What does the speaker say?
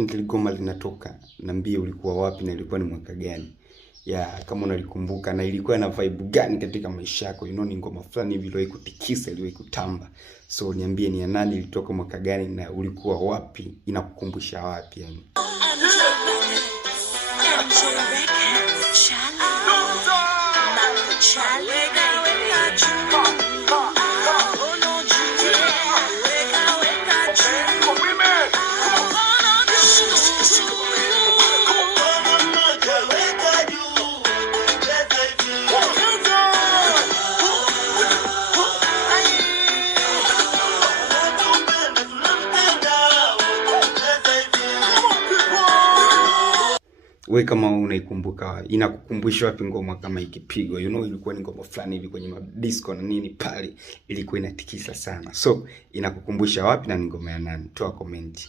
kipindi ile goma linatoka, niambie ulikuwa wapi na ilikuwa ni mwaka gani? Kama unalikumbuka na ilikuwa na vibe gani katika maisha yako. Ni ngoma fulani hivi iliwahi kutikisa, iliwahi kutamba. So niambie ni ya nani, ilitoka mwaka gani na ulikuwa wapi, inakukumbusha wapi yani. Wewe kama unaikumbuka, inakukumbusha wapi ngoma kama ikipigwa? Ilikuwa ni ngoma fulani hivi kwenye disco na nini pale, ilikuwa inatikisa sana. So inakukumbusha wapi na ni ngoma ya nani? Toa comment.